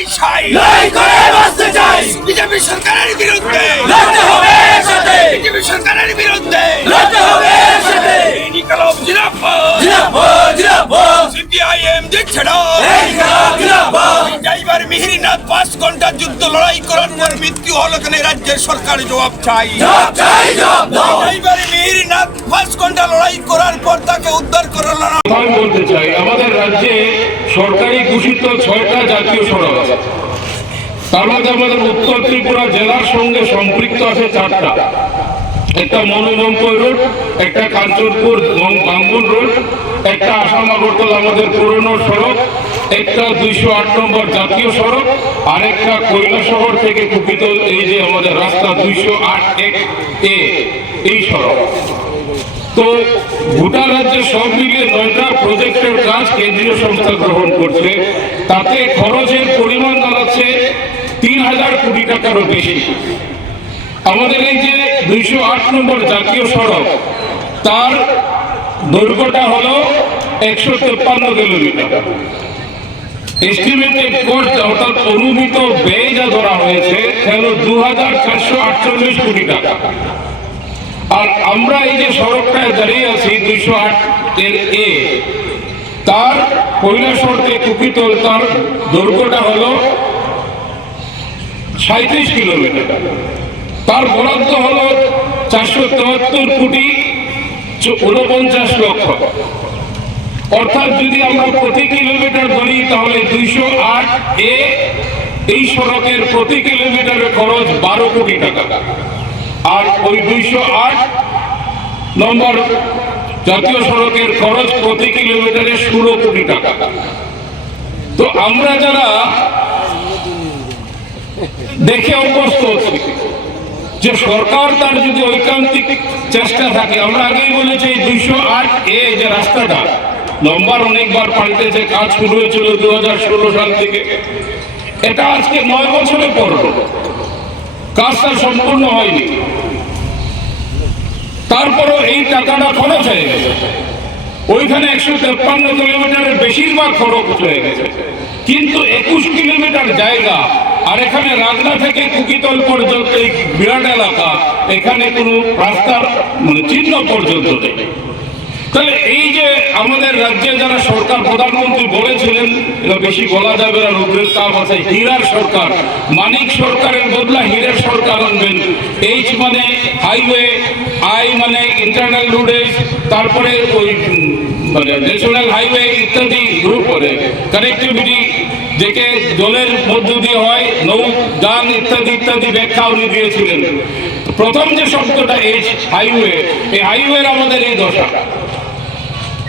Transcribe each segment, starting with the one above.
চাই ছাই লড়াই করে বাঁচতে চাই। বিজেপি সরকারের বিরুদ্ধে। লড়তে হবে একসাথে। বিজেপি সরকারের বিরুদ্ধে। লড়তে হবে একসাথে। জিরাফত। জিরাফত জিরাফত। সিপিআইএম জিরাফ ড্রাইভার মিহিরনাথ পাঁচ ঘণ্টা যুদ্ধ লড়াই করার পর মৃত্যু হলো কেন? রাজ্যের সরকার জবাব চাই। জবাব চাই জবাব দাও। ছয়টা জাতীয় সড়ক আছে। তার মধ্যে আমাদের উত্তর ত্রিপুরা জেলার সঙ্গে সম্পৃক্ত আছে চারটা। একটা মনোমঙ্কই রোড, একটা কাঞ্চনপুর বাঙ্গুর রোড, একটা আসাম আগরতলা, আমাদের পুরনো সড়ক একটা দুইশো আট নম্বর জাতীয় সড়ক আর একটা কৈলাসহর থেকে কুপিত এই যে আমাদের রাস্তা দুইশো আট এক এ, এই সড়ক। তো ভুটান রাজ্যে সব মিলিয়ে নয়টা প্রজেক্টের কাজ কেন্দ্রীয় সংস্থা গ্রহণ করছে। তাতে খরচের পরিমাণ দাঁড়াচ্ছে তিন হাজার কোটি টাকারও বেশি। আমাদের এই যে দুইশো আট নম্বর জাতীয় সড়ক, তার দৈর্ঘ্যটা হলো একশো তেপ্পান্ন কিলোমিটার। এস্টিমেটেড কোস্ট অর্থাৎ অনুমিত ব্যয় যা ধরা হয়েছে হলো দু হাজার চারশো আটচল্লিশ কোটি টাকা। আর আমরা এই যে সড়কটায় দাঁড়িয়ে আছি, দুইশো আট এর এ, তার কৈলাসর থেকে কুকিতল তার দৈর্ঘ্যটা হলো সাঁত্রিশ কিলোমিটার। তার বরাদ্দ হলো চারশো তেহাত্তর কোটি ঊনপঞ্চাশ লক্ষ। অর্থাৎ যদি আমরা প্রতি কিলোমিটার ধরি, তাহলে দুইশো আট এ এই সড়কের প্রতি কিলোমিটারের খরচ বারো কোটি টাকা। আর ওই দুইশো আট নম্বর জাতীয় সড়কের খরচ প্রতি কিলোমিটারে ষোলো কোটি টাকা। তো আমরা যারা দেখে অভ্যস্ত হচ্ছি যে সরকার তার যদি ঐকান্তিক চেষ্টা থাকে, আমরা আগেই বলেছি দুইশো আট এ যে রাস্তাটা নম্বর অনেকবার পাল্টেছে, কাজ শুরু হয়েছিল দু হাজার ষোলো সাল থেকে। এটা আজকে নয় বছরে পর। কাজটা সম্পূর্ণ হয়নি। তারপরও এই টাকাটা খরচ হয়ে গেছে। ওইখানে একশো তেপ্পান্ন কিলোমিটারের বেশিরভাগ খরচ হয়ে গেছে। কিন্তু একুশ কিলোমিটার জায়গা, আর এখানে রাগনা থেকে কুকিতল পর্যন্ত এই বিরাট এলাকা, এখানে কোনো রাস্তার মানে চিহ্ন পর্যন্ত নেই। তাহলে এই যে আমাদের রাজ্যে যারা সরকার প্রধানমন্ত্রী বলেছিলেন, এটা বেশি বলা যাবে না, রুদ্রের কাপ আছে, হীরার সরকার। মানিক সরকারের বদলা হীরের সরকার আনবেন। এইচ মানে হাইওয়ে আই মানে ইন্টারনাল রোডেজ তারপরে ওই মানে ন্যাশনাল হাইওয়ে ইত্যাদি রুট করে। কানেক্টিভিটি যেকে জলের মধ্য দিয়ে হয়, নৌ, যান ইত্যাদি ইত্যাদি ব্যাখ্যা উনি দিয়েছিলেন। প্রথম যে শব্দটা এইচ হাইওয়ে এই হাইওয়ের আমাদের এই দশা।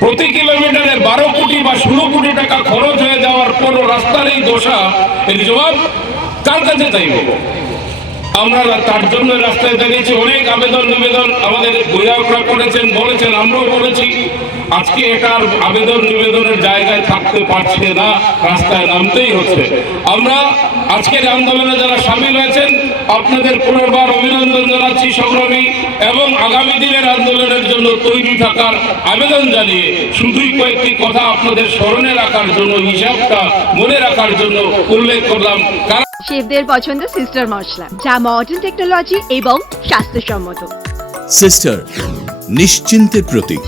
প্রতি কিলোমিটারে বারো কোটি বা ষোলো কোটি টাকা খরচ হয়ে যাওয়ার কোন রাস্তার এই দশা, এর জবাব কার কাছে চাইব আমরা তার জন্য রাস্তায় দাঁড়িয়েছি, অনেক আবেদন নিবেদন আমাদের বিধায়করা করেছেন, বলেছেন, আমরাও বলেছি আজকে এটার আবেদন নিবেদনের জায়গায় থাকতে পারছে না, রাস্তায় নামতেই হচ্ছে। আমরা আজকের আন্দোলনে যারা সামিল হয়েছেন, আপনাদের পুনর্বার অভিনন্দন জানাচ্ছি, সংগ্রামী এবং আগামী দিনের আন্দোলনের জন্য তৈরি থাকার আবেদন জানিয়ে শুধুই কয়েকটি কথা আপনাদের স্মরণে রাখার জন্য হিসাবটা মনে রাখার জন্য উল্লেখ করলাম। শেফদের পছন্দ সিস্টার মশলা যা মডার্ন টেকনোলজি এবং স্বাস্থ্যসম্মত। সিস্টার নিশ্চিন্তের প্রতীক।